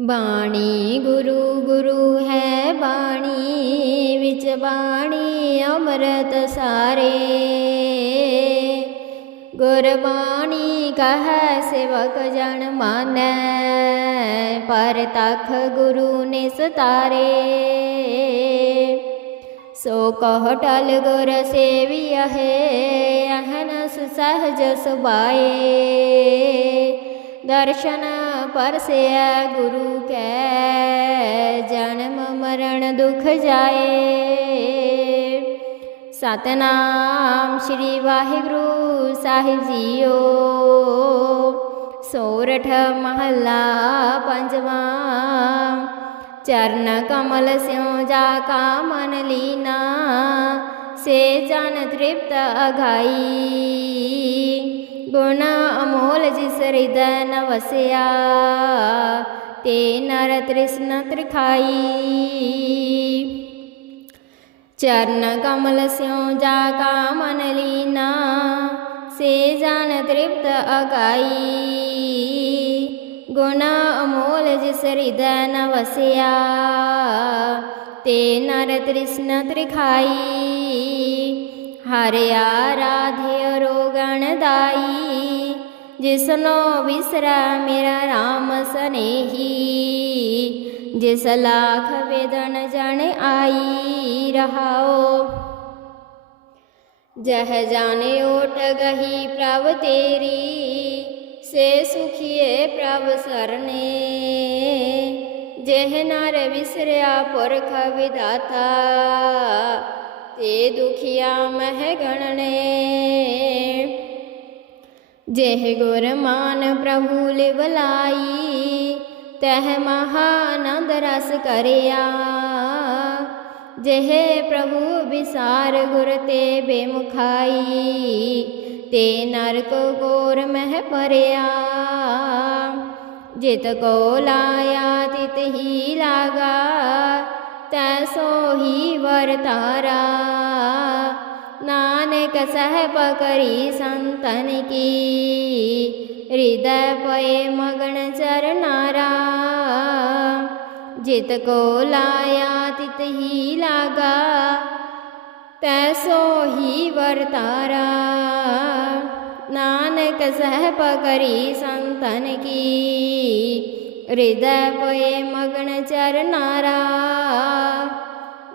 ਬਾਣੀ ਗੁਰੂ ਗੁਰੂ ਹੈ ਬਾਣੀ, ਵਿੱਚ ਬਾਣੀ ਅੰਮ੍ਰਿਤ ਸਾਰੇ। ਗੁਰਬਾਣੀ ਕਹੈ ਸੇਵਕ ਜਨ ਮਾਨੈ, ਪਰ ਤਖ ਗੁਰੂ ਨੇ ਸਤਾਰੇ ਸੋ ਕਹ ਟਲ ਗੁਰ ਸੇਵੀਆ ਹੈ ਅਹਨਸ ਸਹਜ ਸੁਬਾਏ ਦਰਸ਼ਨ ਪਰਸਿਆ ਗੁਰੂ ਕੈ, ਜਨਮ ਮਰਨ ਦੁਖ ਜਾਏ। ਸਤਨਾਮ ਸ੍ਰੀ ਵਾਹਿਗੁਰੂ ਸਾਹਿਬ ਜੀਓ। ਸੋਰਠ ਮਹੱਲਾ ਪੰਜਵਾਂ, ਚਰਨ ਕਮਲ ਸਿਉ ਜਾ ਕਾ ਮਨ ਲੀਨਾ, ਸੇ ਜਨ ਤ੍ਰਿਪਤ ਅਘਾਈ ਗੁਣ ਅਮੋਲ ਜਿਸ ਹਿਰਦੈ ਨ ਵਸਿਆ, ਤੇ ਨਰ ਤ੍ਰਿਸ਼ਨ ਤ੍ਰਿਖਾਈ। ਚਰਨ ਕਮਲ ਸਿਉ ਜਾ ਕਾ ਮਨ ਲੀਨਾ, ਸੇ ਜਨ ਤ੍ਰਿਪਤ ਅਗਾਈ। ਗੁਣ ਅਮੋਲ ਜਿਸ ਹਿਰਦੈ ਨ ਵਸਿਆ, ਤੇ ਨਰ ਤ੍ਰਿਸ਼ਨ जिसनो विसरा मेरा राम स्नेही। जिस लाख वेदन जन आई रहाओ। जह जाने ओट गही प्रभ तेरी, से सुखिए प्रभ सरने। जह नर विसरिया पुरख विदाता, ते दुखिया मह गणने। ਵਿਦਾਤਾ ਗੁਰ ਮਾਨ ਪ੍ਰਭੂ ਲਿਵਲਾਈ ਤਹ ਮਹਾਨੰਦ ਰਸ ਕਰਿਆ। ਜਹ ਪ੍ਰਭੂ ਵਿਸਾਰ ਗੁਰ ਤੇ ਬੇਮੁਖਾਈ, ਤੇ ਨਰਕ ਗੋਰ ਮਹਿ ਪਰਿਆ ਜਿਤ ਕੋ ਲਾਇਆ, ਤਿਤ ਹੀ ਲਾਗਾ, ਤੈ ਸੋ ਹੀ ਵਰਤਾਰਾ ਨਾਨਕ ਸਹਿਬ ਕਰੀ ਸੰਤਨ ਕੀ ਹਿਰਦੈ ਪਏ ਮਗਨ ਚਰਨਾਰਾ ਜਿਤ ਕੋ ਲਾਇਆ ਤਿਤ ਹੀ ਲਾਗਾ ਤੈ ਸੋ ਹੀ ਵਰਤਾਰਾ ਨਾਨਕ ਸਹਿਬ ਕਰੀ ਸੰਤਨ ਕੀ ਹਿਰਦੈ ਪਏ ਮਗਨ ਚਰਨਾਰਾ